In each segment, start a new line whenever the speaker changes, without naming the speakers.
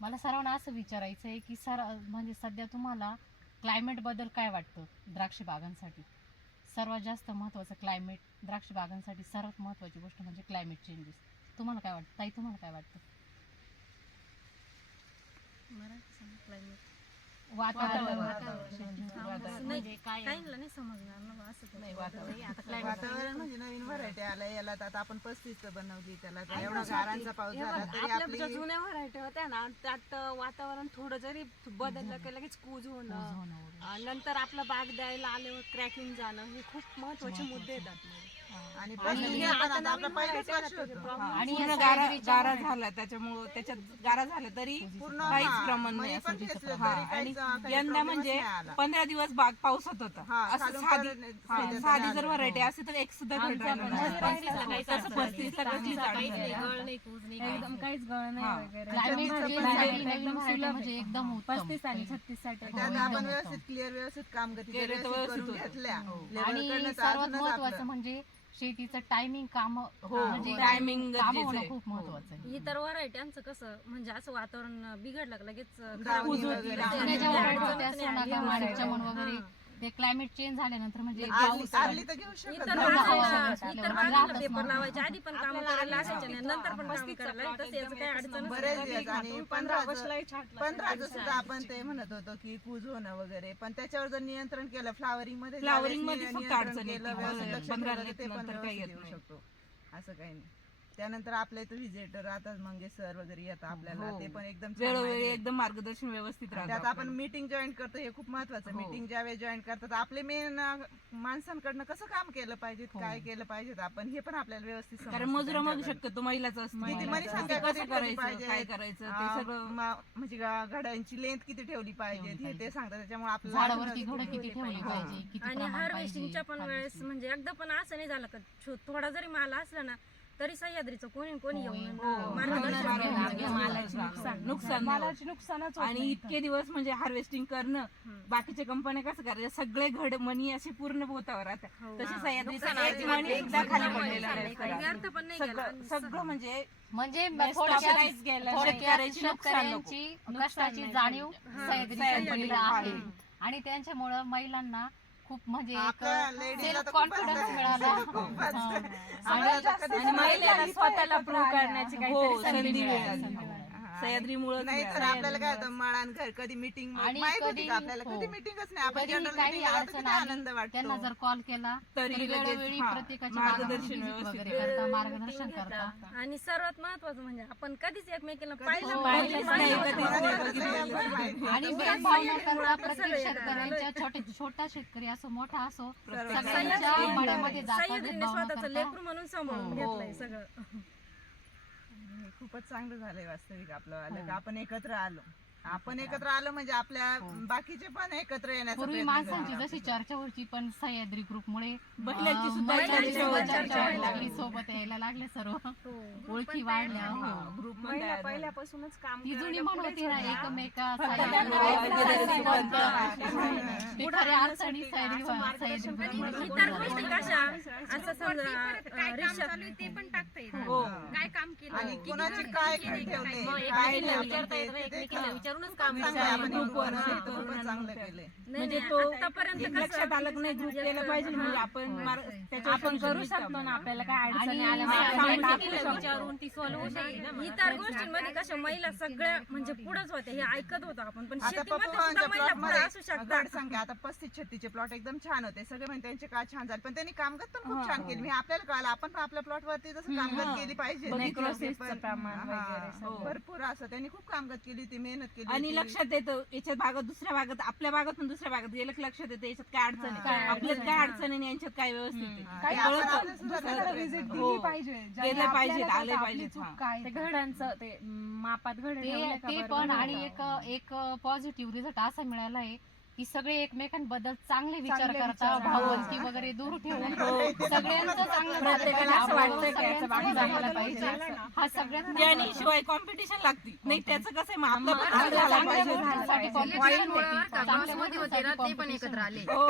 मला सर्वांना असं विचारायचं आहे की सर म्हणजे सध्या तुम्हाला क्लायमेटबद्दल काय वाटतं द्राक्ष बागांसाठी? सर्वात जास्त महत्त्वाचं क्लायमेट द्राक्ष बागांसाठी सर्वात महत्त्वाची गोष्ट म्हणजे क्लायमेट चेंजेस तुम्हाला काय वाटतं? ताई तुम्हाला काय वाटतं? वातावरण.
म्हणजे काय? काहींना नाही समजणार ना बा, असं
नाही,
तर.
वातावरण.
आता climate
वातावरण म्हणजे नवीन व्हरायटी आलं याला तर आता आपण पस्तीस बनवली त्याला. तर एवढा गारांचा पाऊस
हे
झाला
बघ,
तरी
आपल्या
आपली
जुन्या व्हरायटी होत्या ना त्यात वातावरण थोडं जरी बदललं की लगेच कूज होणं. अं, नंतर आपला बाग द्यायला आल्यावर क्रॅकिंग जाणं हे खूप महत्त्वाचे मुद्दे येतात
आणि
पूर्ण गारा गारा झाला त्याच्यामुळं त्याच्यात गारा झाला तरी
पूर्ण
काहीच
हा,
प्रमाण नाही असं दिसत. हा, आणि
काहीच,
यंदा म्हणजे. पंधरा दिवस बाग पावसात होता
हा,
असं साधी हा, साधी जर. व्हरायटी असते तर एक सुद्धा घड राहिला नाही. तसं पस्तीसला कशी झाड
काहीच नाही,
झाली.
गळ नाही, कूज नाही,
एकदम काहीच गळ
हा.
नाही वगैरे
नवीन
एकदम
variety
सुलभ
म्हणजे
आहे.
एकदम उत्तम
पस्तीस आणि छत्तीससाठी
त्यात
हो,
आपण व्यवस्थित क्लिअर व्यवस्थित काम
केलं तर
व्यवस्थित करून
होतं.
घेतल्या
हो.
Labor
आणि
कडनं तर
सर्वात
अजूनच
महत्वाचं
आपलं-
म्हणजे शेतीचं टायमिंग काम
हो,
म्हणजे
timing
काम
गरजेचं
होणं
आहे.
खूप महत्वाचं आहे
ही तर व्हरायट्यांचं कसं म्हणजे असं वातावरण बिघडलं का लगेच खराब होऊन. जाते. नाही.
माणिक चमन
हा.
ते क्लायमेट चेंज झाल्यानंतर म्हणजे
आली
पाऊस
आली तर घेऊ शकत
इतर
नाही.
बाजूला-
बाजूला- इतर
राहतच
बाजूला पेपर
नव्हतं.
लावायचे आधी पण काम करायला असायचे नाही नंतर पण काम करायला लागले. तसं याचं काही अडचण
बरेच दिवस आणि पंधरा सुद्धा आपण ते म्हणत होतो की कूज होणं वगैरे पण त्याच्यावर जर नियंत्रण केलं फ्लावरिंगमध्ये
Flowering
ज्यावेळेस
मध्ये फक्त अडचण येते. पंधरा
ते पण
नंतर काही
व्यवस्थित
येत
येऊ
नाही.
शकतो असं काही नाही त्यानंतर आपल्या इथं व्हिजिटर राहतात मंगेश सर वगैरे येतात आपल्याला
हो.
ते पण एकदम छान
वेळोवेळी
माहिती
एकदम मार्गदर्शन व्यवस्थित
देतात.
राहतं
त्यात आपण
आपल्याला.
मीटिंग जॉईन करतो हे खूप महत्वाचं
हो.
मीटिंग ज्यावेळेस जॉईन करतात आपले मेन माणसांकडनं कसं काम केलं पाहिजे काय केलं पाहिजे आपण हे पण आपल्याला व्यवस्थित
हो. कारण
समजतं
मजूर मग
त्यांच्याकडनं.
शक्यतो महिलाच असतो
किती
महिलाचं
मनी
असतं.
संख्या
कसं
कधी
करायचं
पाहिजे
काय करायचं ते
आ,
सगळं
मा- म्हणजे गा- घड्यांची लेंथ किती ठेवली पाहिजे हे ते सांगतात त्याच्यामुळे आपलं
झाडावरती घोडं किती ठेवली पाहिजे किती
आणि
प्रमाण
हार्वेस्टिंगच्या पण वेळेस म्हणजे एकदा पण असं नाही झालं का छो- थोडा जरी माल असला ना तरी सह्याद्रीचं कोणी कोणी येऊन मार्गदर्शन केलं.
केलं.
मालाची नुकसान नुकसान.
मालाची नुकसानच होत
आणि
नाही
इतके दिवस म्हणजे हार्वेस्टिंग करणं बाकीच्या कंपन्या कसं करायच्या सगळे घड मनी असे पूर्ण बोतावर राहतात तसे सह्याद्रीचा एक मणी सुद्धा खाली पडलेला नाही
काही अर्थ पण नाही गेला.
सगळं सगळं म्हणजे
म्हणजे
Best
थोडक्यात
optimize गेलं.
थोडक्यात
शेतकऱ्याची नुकसान नको.
शेतकऱ्यांची कष्टाची जाणीव सह्याद्री
सह्याद्री
कंपनीला
आहे.
आहे आणि त्यांच्यामुळं महिलांना खूप म्हणजे सेल्फ कॉन्फिडन्स मिळाला.
आणि महिलांना स्वतःला प्रूव्ह
करण्याची
हो
काहीतरी
संधी मिळाली. सह्याद्रीमुळे
नाही तर आपल्याला काय होतं मळान घर कधी मिटिंग
आणि
माहीत होती
कधी-
का आपल्याला?
हो.
कधी मिटिंगच नाही आपण
कधी
जनरल
काही अडचण
किती आनंद
आली त्यांना
वाटतो
जर कॉल केला
तरी
तर
लगेच,
वेळोवेळी
हा,
प्रत्येकाची
मार्गदर्शन व्यवस्थित
वगैरे करता मार्गदर्शन करता.
आणि सर्वात महत्वाचं म्हणजे आपण कधीच एकमेकीला
हो,
पाहिलं
पाहिलंच नाही,
पाहिलं
कधीच
नव्हतं.
नाही. बघितलेलं.
माहिती.
आणि भेदभाव न करता प्रत्येक शेतकऱ्यांच्या छोटे छोटा शेतकरी असो मोठा असो सगळ्यांच्या मळ्यामध्ये जाता
सह्याद्रीने
भेदभाव न
स्वतःचं
करता.
लेकरू म्हणून सांभाळून घेतलंय सगळं.
हे खूपच चांगलं झालंय वास्तविक आपलं. आलं का आपण एकत्र आलो. आपण एकत्र आलो म्हणजे आपल्या बाकीचे पण एकत्र येण्याचा
पूर्वी
प्रयत्न
माणसांची. जशी चर्चा व्हायची पण सह्याद्री ग्रुपमुळे
महिलांची
अं,
सुद्धा चर्चा
व्हायला लागली सोबत यायला लागले सर्व. ओळखी वाढल्या. हो.
ग्रुप पण
महिला
तयार झाले.
पहिल्यापासूनच काम
ती जुनी म्हण होती ना. एकमेका
हो,
अडचणी सह्याद्री सह्याद्री ग्रुपमुळे
कशा? असं समजा रिक्षा
ते पण टाकता येतं
हो
काय काम केलं
आणि कुणाची काय काय ठेवले नाही
विचारता येतं, एकमेकीला विचारूनच काम
चांगलं. आपण
वर
हा, चांगलं केलंय.
म्हणजे तो एक लक्षात आलं की नाही ग्रुप केलं पाहिजे म्हणजे आपण मार- त्याच्यावर
आपण करू शकतो ना आपल्याला काय अडचणी आल्या
हा, सांगू शकतो.
विचारून ती सोल्युशन इतर गोष्टींमध्ये कशा महिला सगळ्या म्हणजे पुढेच होत्या हे ऐकत होतो आपण पण
आता
शेतीमध्ये सुद्धा
पप्पांच्या
महिला
प्लॉट
पुढे असू
मध्ये
शकतात
गड संख्या आता पस्तीस छत्तीसचे प्लॉट एकदम छान होते सगळे म्हणजे त्यांचे काय छान झाले? पण त्यांनी कामगत पण खूप छान केली मी आपल्याला कळलं आपण पण आपल्या प्लॉट वरती जसं कामगत केली पाहिजे
चं प्रमाण
हा,
वगैरे. सगळं.
भरपूर असं त्यांनी खूप कामगत केली होती मेहनत केली
आणि
होती.
लक्षात येतं याच्यात भागात दुसऱ्या भागात आपल्या भागातून दुसऱ्या भागात गेलं की लक्षात येतं याच्यात काय अडचण आहे
काय
आपल्यात काय अडचण आहे आणि यांच्यात काय व्यवस्थित आहे
हा,
काही
आपण
दुसऱ्याला visit.
हो.
पाहिजे ज्याने
गेलं
आपल्याला
आले
कळतं चूक
हा.
काय ते घडांचं ते मापात घड
ते ते पण आणि एक एक पॉझिटिव्ह रिझल्ट असा मिळाला आहे की सगळे एकमेकांबद्दल चांगले विचार
चांगले
करता
विचार,
भावंती वगैरे दूर ठेवून सगळ्यांचं चांगलं झालं
प्रत्येकाला
पाहिजे,
वाटतं की याचं
झालं पाहिजे
पाहिजे.
हा सगळ्यांना
शिवाय कॉम्पिटिशन लागती. नाही त्याचं कसं आहे मग आपलं पण झालं
चांगल्या
पाहिजे.
गोष्टींसाठी competition होती. चांगल्या
मध्ये होते ना ते पण एकत्र आले.
हो.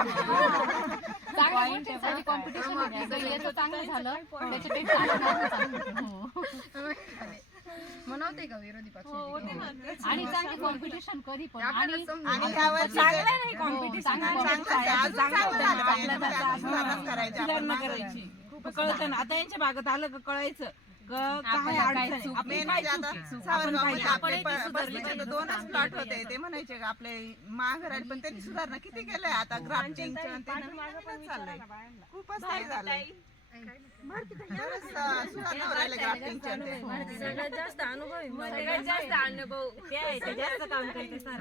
चांगल्या गोष्टींसाठी कॉम्पिटिशन होती. तर याचं चांगलं झालं. त्याच्यापेक्षा आणखी चांगलं. हो.
म्हणवते का विरोधी पक्ष?
आणि चांगली कॉम्पिटिशन कधी पण. आणि
चांगलं नाही
हो,
कॉम्पिटिशन
करायची खूपच
कळतं ना. आता यांच्या भागात आलं का कळायचं.
दोनच प्लॉट होते. ते म्हणायचे का आपले महागर आले पण त्यांनी सुधारणा किती केलंय आता? चाललंय. खूपच काही झालंय.
सगळ्यात जास्त अनुभवी
सगळ्यात जास्त अनुभव ते आहे ते जास्त काम करते सर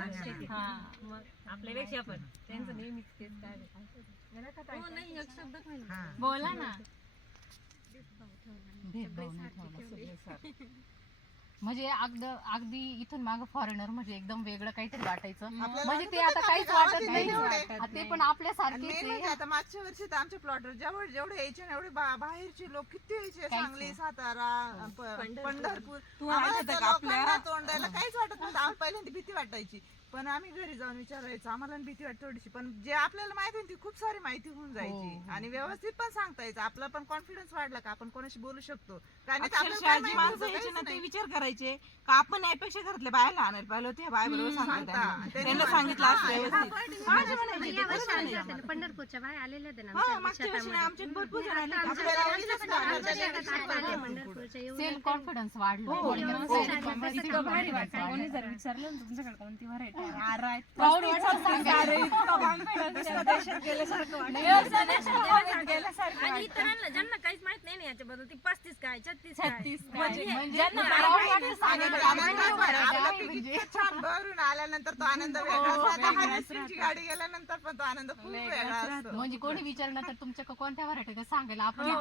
आपल्यापेक्षा पण त्यांचं नेहमीच तेच काय
हो नाही एक शब्दच नाही
बोला ना
म्हणजे अगदी अगदी इथून माग फॉरेनर म्हणजे एकदम वेगळं काहीतरी वाटायचं. म्हणजे ते आता काहीच वाटत नाही? हा, ते पण आहे.
म्हणजे आता मागच्या वर्षी तर आमच्या प्लॉटवर जेवढे जेवढे यायचे ना एवढे बाहेरचे लोक किती यायचे? सांगली सातारा प- पंढरपूर.
तू
आम्हाला
आठवतं
त्या
का आपल्या-
लोकांना तोंडाला काहीच वाटत नव्हतं. आम्हाला पहिल्यांदा भीती वाटायची. पण आम्ही घरी जाऊन विचारायचो आम्हाला भीती वाटते थोडीशी पण जे आपल्याला माहिती आहे ती खूप सारी माहिती होऊन जायची आणि व्यवस्थित पण सांगता यायचं आपला पण कॉन्फिडन्स वाढला का आपण कोणाशी बोलू शकतो कारण की आपल्याला
अक्षरशः
काय
जी
माहिती
माणसं
होतं,
यायचे ना ते
नाही.
विचार करायचे का आपण यापेक्षा घरातल्या बायाला आणायला पाहिलं होते बाय बरोबर सांगतात
सांगता.
त्यांना. सांगितलं असं व्यवस्थित हा, ते
या वर्षी
बरोबर
पंढरपूरच्या बाहेर आलेल्या होत्या ना
हा
आमच्या
वर्षी
शेतामध्ये.
भरपूर जण आले आपल्याला
आमच्या शेतात पंढरपूरच्या
कॉन्फिडन्स वाढला
हो,
थोडक्यात
हो.
self
हो.
confidence
इतकं भारी
वाढला.
वाटतं.
कोणी जर विचारलं ना तुमच्याकडे कोणती व्हरायटी
आणि इतरांना ज्यांना काहीच माहीत नाही ना याच्याबद्दल ती पस्तीस काय छत्तीस
म्हणजे
म्हणजे हे
म्हणजे.
छान भरून आल्यानंतर तो आनंद गाडी गेल्यानंतर पण तो आनंद खूप वेगळा असतो
म्हणजे कोणी विचारलं तर तुमच्या कोणत्या व्हरायटी सांगायला आपण
हो,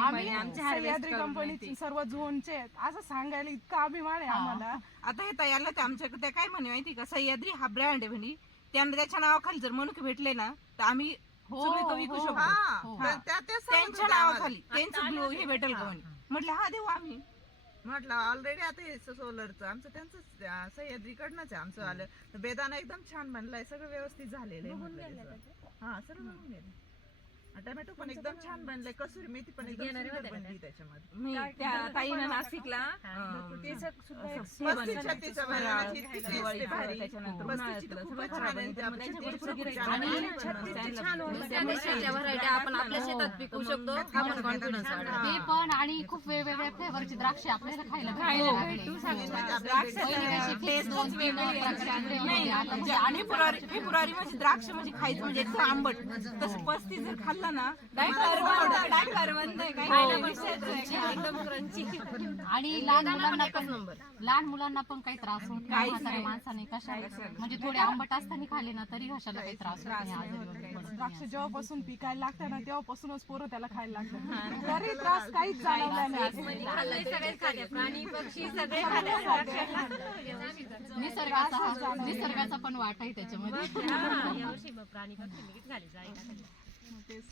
म्हणजे छत्तीस.
आमच्या
सर्व झोनचे आहेत. असं सांगायला इतका अभिमान आहे
हा.
आम्हाला.
आता हे तयारला ते आमच्याकडे. त्या काय म्हणे माहिती का? सह्याद्री हा ब्रँड आहे म्हणे. त्यांना त्याच्या नावाखाली जर मनुके भेटले ना तर आम्ही
हो,
सगळीकडे विकू
हो.
शकतो
हा.
हो.
त्या- सांगत
त्यांच्या
होते आम्हाला.
नावाखाली. त्यांचं ग्लो हे भेटेल का म्हणे म्हटलं हा देऊ आम्ही.
म्हटलं ऑलरेडी आता हे सोलरचं आमचं त्यांचंच अं, सह्याद्रीकडनंच आहे आमचं आलं. तर बेदाना एकदम छान बनलाय. सगळं व्यवस्थित झालेलं आहे म्हटलं त्याचं. हा सर्व बघून गेले टोमॅटो पण एकदम छान बनलाय. कसुरी मेथी पण एकदम सुंदर बनली त्याच्यामध्ये.
मी त्या ताईनं नाशिकला अं,
आहे भारी.
त्याच्यानंतर
पस्तीसची तर खूपच छान आहे. त्या
आणि
व्हरायटी आपण आपल्या शेतात पिकू शकतो. हा पण कॉन्फिडन्स वाढला
ते पण आणि खूप वेगवेगळ्या फ्लेवरची द्राक्षे आपल्याला खायला म्हणजे
आणि फेब्रुवारी फेब्रुवारी मध्ये द्राक्ष म्हणजे खायचं म्हणजे एकदम आंबट तसं पस्तीस जर खाल्लं ना
एकदम क्रंची
आणि लहान मुलांना पण लहान मुलांना पण काही त्रास होत नाही. म्हाताऱ्या माणसाने कशा म्हणजे थोडे आंबट असताना खाल्ले ना तरी घशाला काही त्रास होत नाही
द्राक्ष. जेव्हापासून पिकायला लागतं ना तेव्हापासूनच पोरं त्याला खायला लागतात. तरी त्रास काहीच जाणवला नाही.
प्राणी पक्षी सगळे खाते
निसर्गाचा हा- निसर्गाचा पण वाटा आहे त्याच्यामध्ये
प्राणी पक्षी लगेच खाली जायला